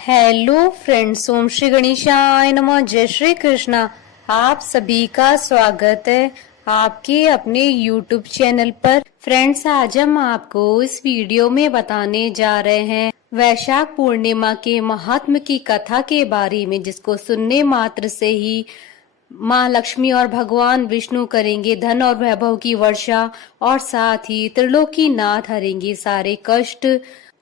Hello friends, ओम श्री गणेशाय नमः। जय श्री कृष्णा। आप सभी का स्वागत है आपके अपने YouTube चैनल पर। फ्रेंड्स, आज हम आपको इस वीडियो में बताने जा रहे हैं वैशाख पूर्णिमा के महात्म की कथा के बारे में, जिसको सुनने मात्र से ही माँ लक्ष्मी और भगवान विष्णु करेंगे धन और वैभव की वर्षा, और साथ ही त्रिलोकी नाथ हरेंगे सारे कष्ट।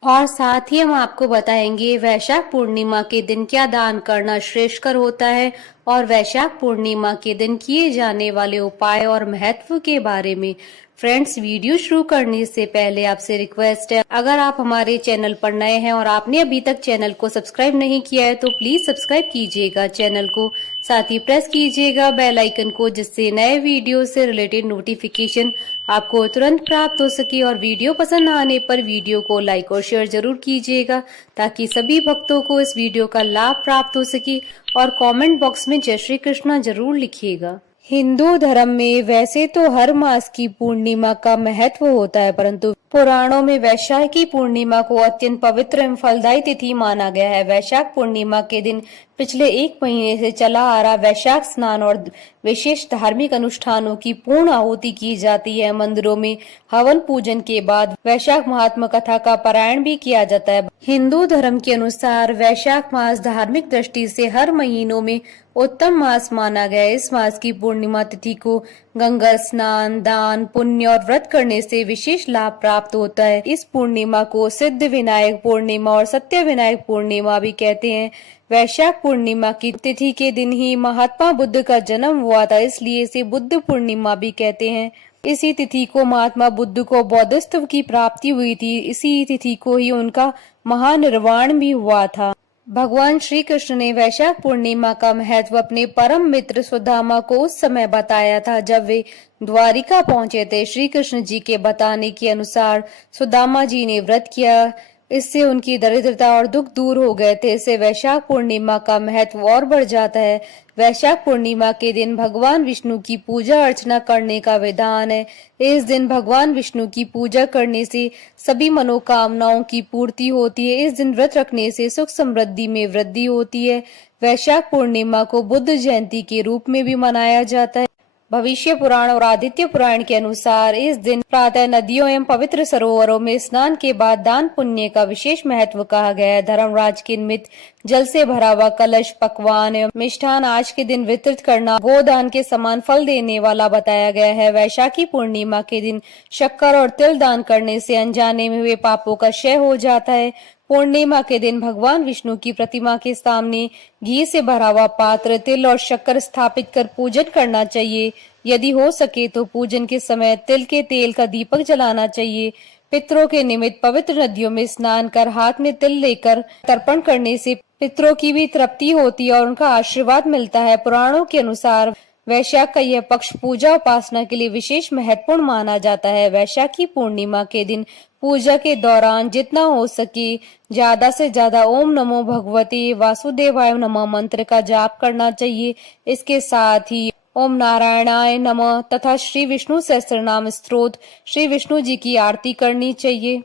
और साथ ही हम आपको बताएंगे वैशाख पूर्णिमा के दिन क्या दान करना श्रेष्ठकर होता है, और वैशाख पूर्णिमा के दिन किए जाने वाले उपाय और महत्व के बारे में। फ्रेंड्स, वीडियो शुरू करने से पहले आपसे रिक्वेस्ट है, अगर आप हमारे चैनल पर नए हैं और आपने अभी तक चैनल को सब्सक्राइब नहीं किया है तो प्लीज सब्सक्राइब कीजिएगा चैनल को। साथ ही प्रेस कीजिएगा बेल आइकन को, जिससे नए वीडियो से रिलेटेड नोटिफिकेशन आपको तुरंत प्राप्त हो सके। और वीडियो पसंद आने पर वीडियो को लाइक और शेयर जरूर कीजिएगा, ताकि सभी भक्तों को इस वीडियो का लाभ प्राप्त हो सके। और कमेंट बॉक्स में जय श्री कृष्णा जरूर लिखिएगा। हिंदू धर्म में वैसे तो हर मास की पूर्णिमा का महत्व होता है, परंतु पुराणों में वैशाख की पूर्णिमा को अत्यंत पवित्र एवं फलदायी तिथि माना गया है। वैशाख पूर्णिमा के दिन पिछले 1 महीने से चला आ रहा वैशाख स्नान और विशेष धार्मिक अनुष्ठानों की पूर्ण आहुति की जाती है। मंदिरों में हवन पूजन के बाद वैशाख महात्म कथा का पारायण भी किया जाता है। हिंदू धर्म के अनुसार वैशाख मास धार्मिक दृष्टि से हर महीनों में उत्तम मास माना गया है। इस मास की पूर्णिमा तिथि को गंगा स्नान, दान, पुण्य और व्रत करने से विशेष लाभ प्राप्त होता है। इस पूर्णिमा को सिद्ध विनायक पूर्णिमा और सत्य विनायक पूर्णिमा भी कहते हैं। वैशाख पूर्णिमा की तिथि के दिन ही महात्मा बुद्ध का जन्म हुआ था, इसलिए इसे बुद्ध पूर्णिमा भी कहते हैं। इसी तिथि को महात्मा बुद्ध को बौद्धत्व की प्राप्ति हुई थी। इसी तिथि को ही उनका महानिर्वाण भी हुआ था। भगवान श्री कृष्ण ने वैशाख पूर्णिमा का महत्व अपने परम मित्र सुदामा को उस समय बताया था जब वे द्वारिका पहुंचे थे। श्री कृष्ण जी के बताने के अनुसार सुदामा जी ने व्रत किया, इससे उनकी दरिद्रता और दुख दूर हो गए थे। इससे वैशाख पूर्णिमा का महत्व और बढ़ जाता है। वैशाख पूर्णिमा के दिन भगवान विष्णु की पूजा अर्चना करने का विधान है। इस दिन भगवान विष्णु की पूजा करने से सभी मनोकामनाओं की पूर्ति होती है। इस दिन व्रत रखने से सुख समृद्धि में वृद्धि होती है। वैशाख पूर्णिमा को बुद्ध जयंती के रूप में भी मनाया जाता है। भविष्य पुराण और आदित्य पुराण के अनुसार इस दिन प्रातः नदियों एवं पवित्र सरोवरों में स्नान के बाद दान पुण्य का विशेष महत्व कहा गया है। धर्मराज के निमित्त जल से भरा हुआ कलश, पकवान एवं मिष्ठान आज के दिन वितरित करना गोदान के समान फल देने वाला बताया गया है। वैशाखी पूर्णिमा के दिन शक्कर और तिल दान करने से अनजाने में हुए पापों का क्षय हो जाता है। पूर्णिमा के दिन भगवान विष्णु की प्रतिमा के सामने घी से भरा हुआ पात्र, तिल और शक्कर स्थापित कर पूजन करना चाहिए। यदि हो सके तो पूजन के समय तिल के तेल का दीपक जलाना चाहिए। पितरों के निमित्त पवित्र नदियों में स्नान कर हाथ में तिल लेकर तर्पण करने से पितरों की भी तृप्ति होती है और उनका आशीर्वाद मिलता है। पुराणों के अनुसार वैशाख का यह पक्ष पूजा उपासना के लिए विशेष महत्वपूर्ण माना जाता है। वैशाखी पूर्णिमा के दिन पूजा के दौरान जितना हो सके ज्यादा से ज्यादा ओम नमो भगवते वासुदेवाय नमः मंत्र का जाप करना चाहिए। इसके साथ ही ओम नारायणाय नमः तथा श्री विष्णु सहस्त्रनाम स्तोत्र, श्री विष्णु जी की आरती करनी चाहिए।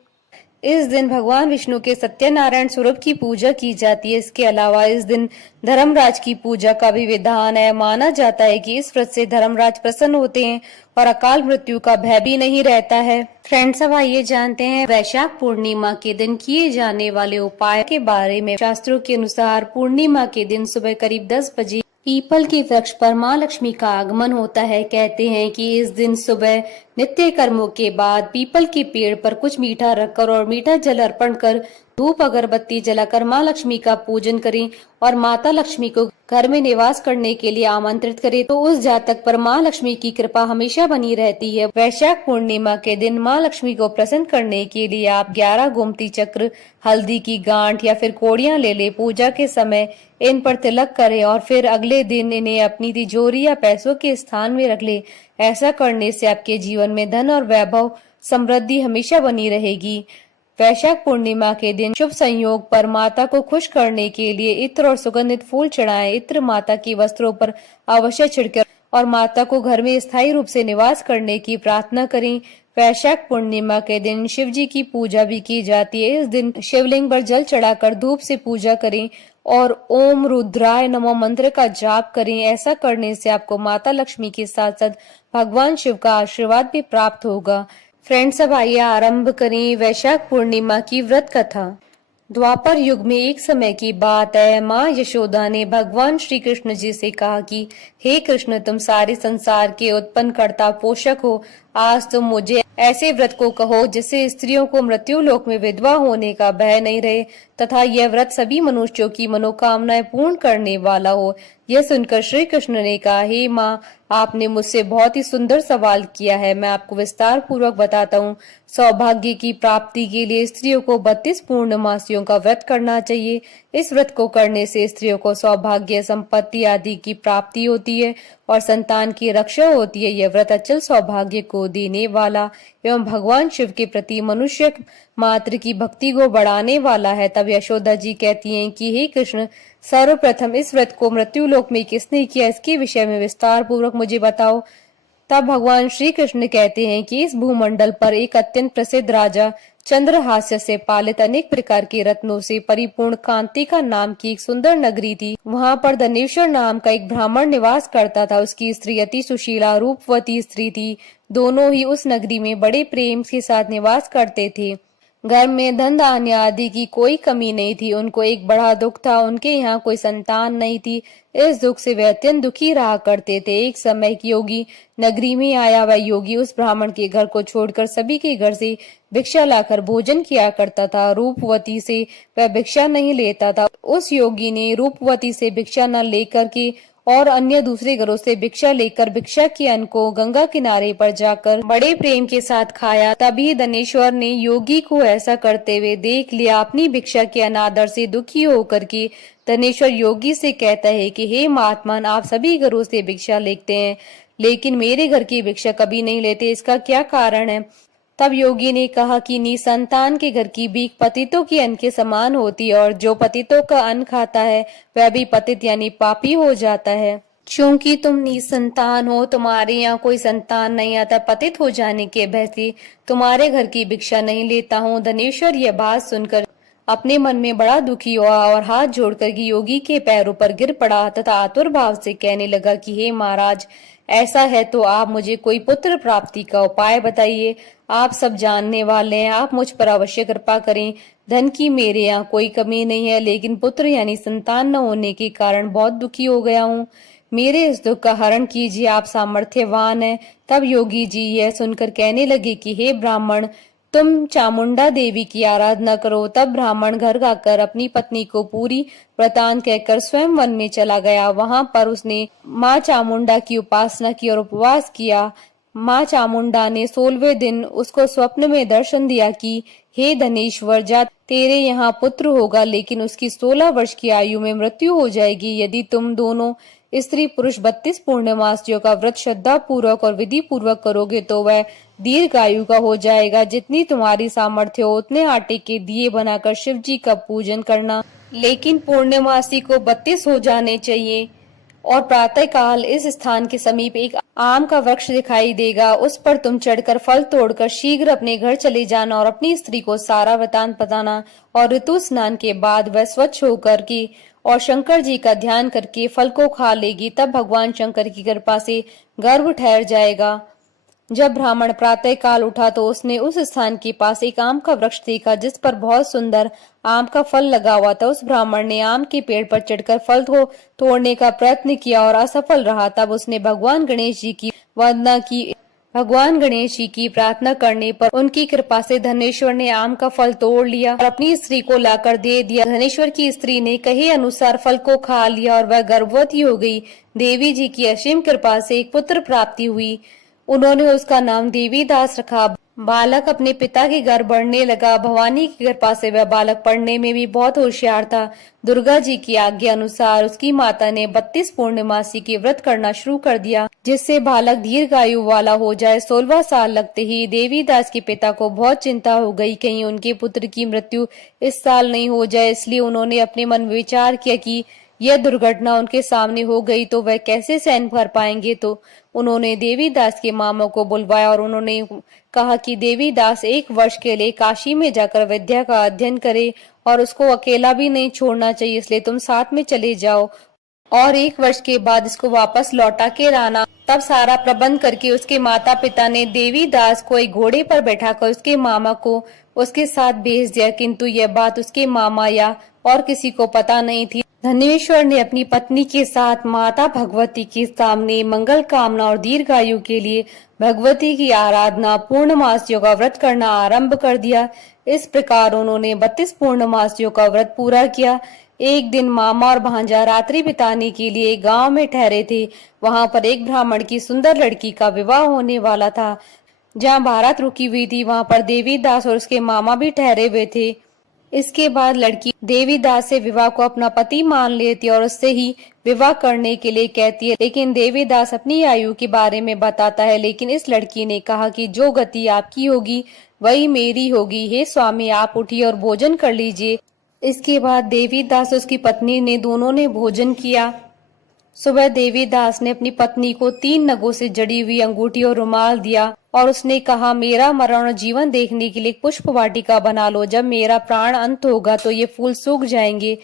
इस दिन भगवान विष्णु के सत्यनारायण स्वरूप की पूजा की जाती है। इसके अलावा इस दिन धर्मराज की पूजा का भी विधान है। माना जाता है कि इस व्रत से धर्मराज प्रसन्न होते हैं और अकाल मृत्यु का भय भी नहीं रहता है। फ्रेंड्स, अब आइए जानते हैं वैशाख पूर्णिमा के दिन किए जाने वाले उपाय के बारे में। शास्त्रों के अनुसार पूर्णिमा के दिन सुबह करीब 10 बजे पीपल के वृक्ष पर माँ लक्ष्मी का आगमन होता है। कहते हैं कि इस दिन सुबह नित्य कर्मों के बाद पीपल के पेड़ पर कुछ मीठा रखकर और मीठा जल अर्पण कर धूप अगरबत्ती जलाकर माँ लक्ष्मी का पूजन करें और माता लक्ष्मी को घर में निवास करने के लिए आमंत्रित करें, तो उस जातक पर माँ लक्ष्मी की कृपा हमेशा बनी रहती है। वैशाख पूर्णिमा के दिन माँ लक्ष्मी को प्रसन्न करने के लिए आप 11 गोमती चक्र, हल्दी की गांठ या फिर कोड़ियां ले ले। पूजा के समय इन पर तिलक करें और फिर अगले दिन इन्हें अपनी तिजोरी या पैसों के स्थान में रख ले। ऐसा करने से आपके जीवन में धन और वैभव समृद्धि हमेशा बनी रहेगी। वैशाख पूर्णिमा के दिन शुभ संयोग पर माता को खुश करने के लिए इत्र और सुगंधित फूल चढ़ाएं। इत्र माता की वस्त्रों पर अवश्य छिड़कर और माता को घर में स्थायी रूप से निवास करने की प्रार्थना करें। वैशाख पूर्णिमा के दिन शिव जी की पूजा भी की जाती है। इस दिन शिवलिंग पर जल चढ़ाकर धूप से पूजा करें और ओम रुद्राय नमः मंत्र का जाप करें। ऐसा करने से आपको माता लक्ष्मी के साथ साथ भगवान शिव का आशीर्वाद भी प्राप्त होगा। फ्रेंड्स, अब आइए आरंभ करें वैशाख पूर्णिमा की व्रत कथा। द्वापर युग में एक समय की बात है, माँ यशोदा ने भगवान श्री कृष्ण जी से कहा कि हे कृष्ण, तुम सारे संसार के उत्पन्न कर्ता पोषक हो। आज तुम मुझे ऐसे व्रत को कहो जिससे स्त्रियों को मृत्यु लोक में विधवा होने का भय नहीं रहे तथा यह व्रत सभी मनुष्यों की मनोकामनाएं पूर्ण करने वाला हो। यह सुनकर श्री कृष्ण ने कहा, हे माँ, आपने मुझसे बहुत ही सुंदर सवाल किया है। मैं आपको विस्तार पूर्वक बताता हूँ। सौभाग्य की प्राप्ति के लिए स्त्रियों को 32 पूर्णमासियों का व्रत करना चाहिए। इस व्रत को करने से स्त्रियों को सौभाग्य, संपत्ति आदि की प्राप्ति होती है और संतान की रक्षा होती है। यह व्रत अचल सौभाग्य को देने वाला एवं भगवान शिव के प्रति मनुष्य मात्र की भक्ति को बढ़ाने वाला है। तब यशोदा जी कहती हैं कि हे कृष्ण, सर्वप्रथम इस व्रत को मृत्यु लोक में किसने किया, इसके विषय में विस्तार पूर्वक मुझे बताओ। तब भगवान श्री कृष्ण कहते हैं कि इस भूमंडल पर एक अत्यंत प्रसिद्ध राजा चंद्रहास्य से पालित अनेक प्रकार के रत्नों से परिपूर्ण कांतिका नाम की एक सुंदर नगरी थी। वहां पर धनेश्वर नाम का एक ब्राह्मण निवास करता था। उसकी स्त्री अति सुशीला रूपवती स्त्री थी। दोनों ही उस नगरी में बड़े प्रेम के साथ निवास करते थे। घर में धन धान्य आदि की कोई कमी नहीं थी। उनको एक बड़ा दुख था, उनके यहाँ कोई संतान नहीं थी। इस दुख से वे अत्यंत दुखी रहा करते थे। एक समय एक योगी नगरी में आया। वह योगी उस ब्राह्मण के घर को छोड़कर सभी के घर से भिक्षा लाकर भोजन किया करता था। रूपवती से वह भिक्षा नहीं लेता था। उस योगी ने रूपवती से भिक्षा न लेकर के और अन्य दूसरे घरों से भिक्षा लेकर भिक्षा के अन्न को गंगा किनारे पर जाकर बड़े प्रेम के साथ खाया। तभी धनेश्वर ने योगी को ऐसा करते हुए देख लिया। अपनी भिक्षा के अनादर से दुखी होकर के धनेश्वर योगी से कहता है कि हे महात्मन, आप सभी घरों से भिक्षा लेते हैं लेकिन मेरे घर की भिक्षा कभी नहीं लेते, इसका क्या कारण है? तब योगी ने कहा कि निसंतान के घर की भीख पतितों की अन्न के समान होती है और जो पतितों का अन्न खाता है वह भी पतित यानी पापी हो जाता है। क्योंकि तुम निसंतान हो, तुम्हारे यहाँ कोई संतान नहीं आता, पतित हो जाने के भय से तुम्हारे घर की भिक्षा नहीं लेता हूँ। धनेश्वर यह बात सुनकर अपने मन में बड़ा दुखी हुआ और हाथ जोड़कर के योगी के पैरों पर गिर पड़ा तथा आतुर भाव से कहने लगा कि हे महाराज, ऐसा है तो आप मुझे कोई पुत्र प्राप्ति का उपाय बताइए। आप सब जानने वाले हैं, आप मुझ पर अवश्य कृपा करें। धन की मेरे यहाँ कोई कमी नहीं है, लेकिन पुत्र यानी संतान न होने के कारण बहुत दुखी हो गया हूँ। मेरे इस दुख का हरण कीजिए, आप सामर्थ्यवान हैं। तब योगी जी यह सुनकर कहने लगे कि हे ब्राह्मण, तुम चामुंडा देवी की आराधना करो। तब ब्राह्मण घर आकर अपनी पत्नी को पूरी वृतांत कहकर स्वयं वन में चला गया। वहां पर उसने माँ चामुंडा की उपासना की और उपवास किया। माँ चामुंडा ने 16वें दिन उसको स्वप्न में दर्शन दिया कि हे धनेश्वर, जा तेरे यहाँ पुत्र होगा, लेकिन उसकी 16 वर्ष की आयु में मृत्यु हो जाएगी। यदि तुम दोनों स्त्री पुरुष 32 पूर्णमासियों का व्रत श्रद्धा पूर्वक और विधि पूर्वक करोगे तो वह दीर्घायु का हो जाएगा। जितनी तुम्हारी सामर्थ्य हो उतने आटे के दिए बनाकर शिव जी का पूजन करना, लेकिन पूर्णमासी को 32 हो जाने चाहिए। और प्रातः काल इस स्थान के समीप एक आम का वृक्ष दिखाई देगा, उस पर तुम चढ़कर फल तोड़कर शीघ्र अपने घर चले जाना और अपनी स्त्री को सारा वृतांत बताना। और ऋतु स्नान के बाद वह स्वच्छ होकर के और शंकर जी का ध्यान करके फल को खा लेगी। तब भगवान शंकर की कृपा से गर्भ ठहर जाएगा। जब ब्राह्मण प्रातः काल उठा तो उसने उस स्थान के पास एक आम का वृक्ष देखा जिस पर बहुत सुंदर आम का फल लगा हुआ था। उस ब्राह्मण ने आम के पेड़ पर चढ़कर फल को तोड़ने का प्रयत्न किया और असफल रहा। तब उसने भगवान गणेश जी की वंदना की। भगवान गणेश जी की प्रार्थना करने पर उनकी कृपा से धनेश्वर ने आम का फल तोड़ लिया और अपनी स्त्री को लाकर दे दिया। धनेश्वर की स्त्री ने कहे अनुसार फल को खा लिया और वह गर्भवती हो गई। देवी जी की असीम कृपा से एक पुत्र प्राप्ति हुई। उन्होंने उसका नाम देवीदास रखा। बालक अपने पिता के घर बढ़ने लगा। भवानी की कृपा से वह बालक पढ़ने में भी बहुत होशियार था। दुर्गा जी की आज्ञा अनुसार उसकी माता ने 32 पूर्णमासी की व्रत करना शुरू कर दिया, जिससे बालक दीर्घायु वाला हो जाए। 16वां साल लगते ही देवीदास के पिता को बहुत चिंता हो गई, कहीं उनके पुत्र की मृत्यु इस साल नहीं हो जाए। इसलिए उन्होंने अपने मन में विचार किया कि यह दुर्घटना उनके सामने हो गई तो वह कैसे सहन कर पाएंगे। तो उन्होंने देवीदास के मामों को बुलवाया और उन्होंने कहा कि देवी दास 1 वर्ष के लिए काशी में जाकर विद्या का अध्ययन करे और उसको अकेला भी नहीं छोड़ना चाहिए, इसलिए तुम साथ में चले जाओ और 1 वर्ष के बाद इसको वापस लौटा के लाना। तब सारा प्रबंध करके उसके माता पिता ने देवी दास को एक घोड़े पर बैठाकर उसके मामा को उसके साथ भेज दिया, किंतु यह बात उसके मामा या और किसी को पता नहीं थी। धनेश्वर ने अपनी पत्नी के साथ माता भगवती के सामने मंगल कामना और दीर्घायु के लिए भगवती की आराधना पूर्णमासियों का व्रत करना आरंभ कर दिया। इस प्रकार उन्होंने 32 पूर्णमासियों का व्रत पूरा किया। एक दिन मामा और भांजा रात्रि बिताने के लिए गांव में ठहरे थे। वहां पर एक ब्राह्मण की सुंदर लड़की का विवाह होने वाला था। जहां बारात रुकी हुई थी वहां पर देवी दास और उसके मामा भी ठहरे हुए थे। इसके बाद लड़की देवी दास से विवाह को अपना पति मान लेती और उससे ही विवाह करने के लिए कहती है, लेकिन देवी दास अपनी आयु के बारे में बताता है। लेकिन इस लड़की ने कहा कि जो गति आपकी होगी वही मेरी होगी। हे स्वामी, आप उठिए और भोजन कर लीजिए। इसके बाद देवी दास और उसकी पत्नी ने दोनों ने भोजन किया। सुबह देवी दास ने अपनी पत्नी को 3 नगों से जड़ी हुई अंगूठी और रुमाल दिया और उसने कहा, मेरा मरण और जीवन देखने के लिए एक पुष्प वाटिका बना लो। जब मेरा प्राण अंत होगा तो ये फूल सूख जाएंगे,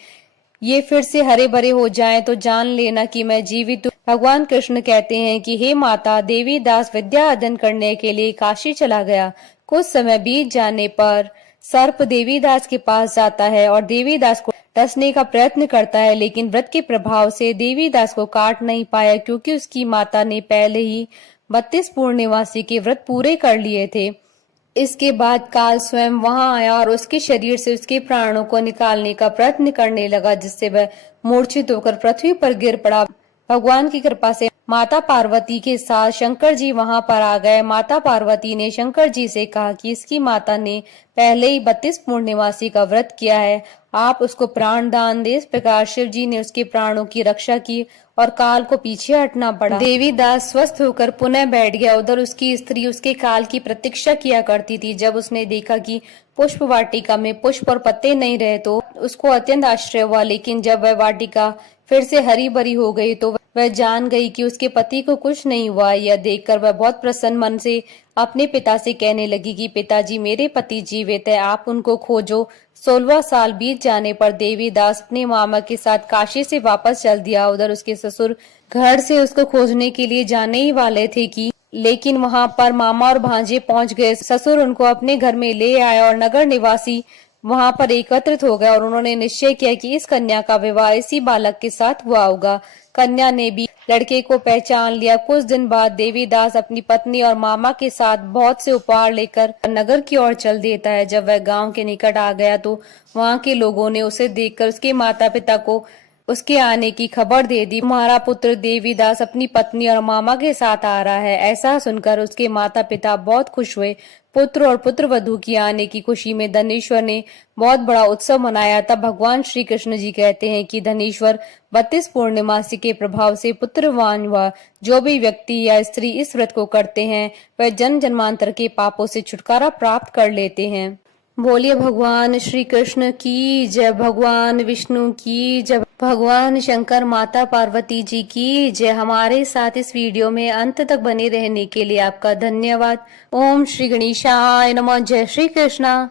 ये फिर से हरे भरे हो जाएं तो जान लेना कि मैं जीवित हूँ। भगवान कृष्ण कहते हैं कि हे माता, देवी दास विद्या अध्ययन करने के लिए काशी चला गया। कुछ समय बीत जाने पर सर्प देवी दास के पास जाता है और देवी दास को डसने का प्रयत्न करता है, लेकिन व्रत के प्रभाव से देवी दास को काट नहीं पाया, क्योंकि उसकी माता ने पहले ही 32 पूर्णिमासी के व्रत पूरे कर लिए थे। इसके बाद काल स्वयं वहां आया और उसके शरीर से उसके प्राणों को निकालने का प्रयत्न करने लगा, जिससे वह मूर्छित होकर पृथ्वी पर गिर पड़ा। भगवान की कृपा से माता पार्वती के साथ शंकर जी वहां पर आ गए। माता पार्वती ने शंकर जी से कहा कि इसकी माता ने पहले ही 32 पूर्णिमासी का व्रत किया है, आप उसको प्राण दान दे। इस प्रकार शिव जी ने उसके प्राणों की रक्षा की और काल को पीछे हटना पड़ा। देवी दास स्वस्थ होकर पुनः बैठ गया। उधर उसकी स्त्री उसके काल की प्रतीक्षा किया करती थी। जब उसने देखा कि पुष्प वाटिका में पुष्प और पत्ते नहीं रहे तो उसको अत्यंत आश्चर्य हुआ, लेकिन जब वह वाटिका फिर से हरी भरी हो गई तो वह जान गई कि उसके पति को कुछ नहीं हुआ। यह देखकर वह बहुत प्रसन्न मन से अपने पिता से कहने लगी कि पिताजी, मेरे पति जीवित है, आप उनको खोजो। 16वां साल बीत जाने पर देवी दास अपने मामा के साथ काशी से वापस चल दिया। उधर उसके ससुर घर से उसको खोजने के लिए जाने ही वाले थे कि लेकिन वहां पर मामा और भांजे पहुंच गए। ससुर उनको अपने घर में ले आए और नगर निवासी वहां पर एकत्रित हो गए और उन्होंने निश्चय किया कि इस कन्या का विवाह इसी बालक के साथ हुआ होगा। कन्या ने भी लड़के को पहचान लिया। कुछ दिन बाद देवी दास अपनी पत्नी और मामा के साथ बहुत से उपहार लेकर नगर की ओर चल देता है। जब वह गांव के निकट आ गया तो वहां के लोगों ने उसे देखकर उसके माता पिता को उसके आने की खबर दे दी। तुम्हारा पुत्र देवीदास अपनी पत्नी और मामा के साथ आ रहा है। ऐसा सुनकर उसके माता पिता बहुत खुश हुए। पुत्र और पुत्र वधू की आने की खुशी में धनेश्वर ने बहुत बड़ा उत्सव मनाया। तब भगवान श्री कृष्ण जी कहते हैं कि धनेश्वर 32 पूर्णिमासी के प्रभाव से पुत्रवान हुआ। जो भी व्यक्ति या स्त्री इस व्रत को करते हैं वह जन्म जन्मांतर के पापों से छुटकारा प्राप्त कर लेते हैं। बोलिए भगवान श्री कृष्ण की जय, भगवान विष्णु की जय, भगवान शंकर माता पार्वती जी की जय। हमारे साथ इस वीडियो में अंत तक बने रहने के लिए आपका धन्यवाद। ओम श्री गणेशाय नमः। जय श्री कृष्णा।